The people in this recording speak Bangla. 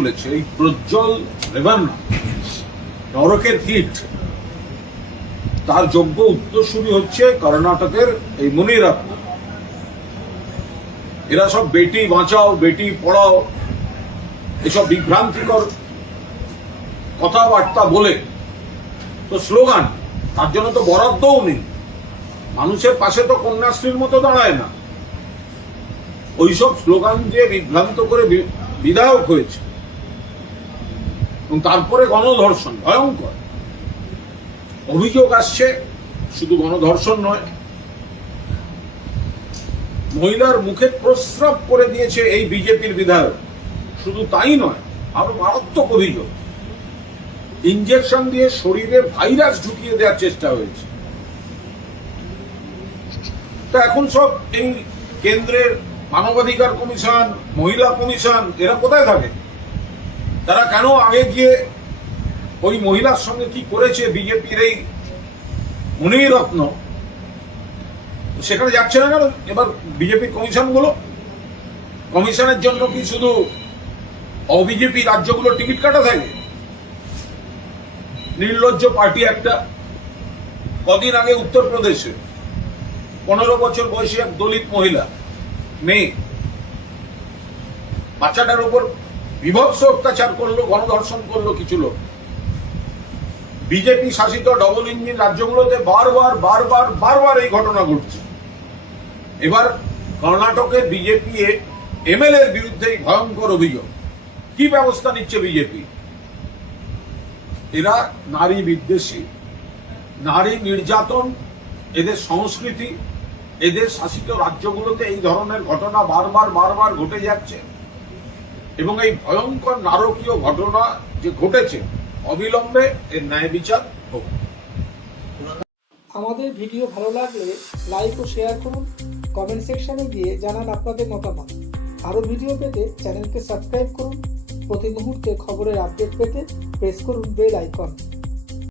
বলেছে এই প্রজ্জ্বল রেবান্না নরকের কীট তার যোগ্য উত্তরসূরি হচ্ছে কর্ণাটকের এই মুনিরত্ন। এরা সব বেটি বাঁচাও বেটি পড়াও এসব বিভ্রান্তিকর কথাবার্তা বলে তো স্লোগান, তার জন্য তো বরাদ্দও নেই, মানুষের পাশে তো কন্যাশ্রীর মতো দাঁড়ায় না, ওইসব স্লোগান দিয়ে বিভ্রান্ত করে বিধায়ক হয়েছে। এবং তারপরে গণধর্ষণ, ভয়ঙ্কর অভিযোগ আসছে। শুধু গণধর্ষণ নয়, মহিলার মুখে প্রস্রাব করে দিয়েছে এই বিজেপির বিধায়ক। শুধু তাই নয়, আরো মারাত্মক অভিযোগ, ইনজেকশন দিয়ে শরীরে ভাইরাস ঢুকিয়ে দেওয়ার চেষ্টা হয়েছে। তো এখন সব এই কেন্দ্রের মানবাধিকার কমিশন, মহিলা কমিশন, এরা কোথায় থাকে? তারা কেন আগে গিয়ে ওই মহিলার সঙ্গে কি করেছে বিজেপির এই মুনিরত্ন, সেখানে যাচ্ছে না কেন? এবার বিজেপি কমিশনগুলো, কমিশনের জন্য কি শুধু অবিজেপি রাজ্যগুলো টিকিট কাটা থাকে? নির্লজ্জ পার্টি একটা। কদিন আগে উত্তরপ্রদেশে 15 বছর বয়সী এক দলিত মহিলা মেয়ে, বাচ্চাটার উপর বিভৎস অত্যাচার করলো, গণধর্ষণ করলো কিছু লোক। বিজেপি শাসিত ডবল ইঞ্জিন রাজ্যগুলোতে বারবার বারবার বারবার এই ঘটনা ঘটছে। এবার কর্ণাটকের বিজেপি এমএলএ এর বিরুদ্ধে এই ভয়ঙ্কর অভিযোগ। কি ব্যবস্থা নিচ্ছে বিজেপি? এরা নারী বিদ্বেষী, নারী নির্যাতন এদের সংস্কৃতি, এদের শাসিত রাজ্যগুলোতে এই ধরনের ঘটনা বারবার বারবার ঘটে যাচ্ছে। এবং এই ভয়ঙ্কর নারকীয় ঘটনা যে ঘটেছে, অবিলম্বে এর ন্যায় বিচার হোক। আমাদের ভিডিও ভালো লাগলে লাইক ও শেয়ার করুন, কমেন্ট সেকশনে গিয়ে জানান আপনাদের মতামত। আরও ভিডিও পেতে চ্যানেলকে সাবস্ক্রাইব করুন। প্রতি মুহূর্তে খবরের আপডেট পেতে প্রেস করুন বেল আইকন।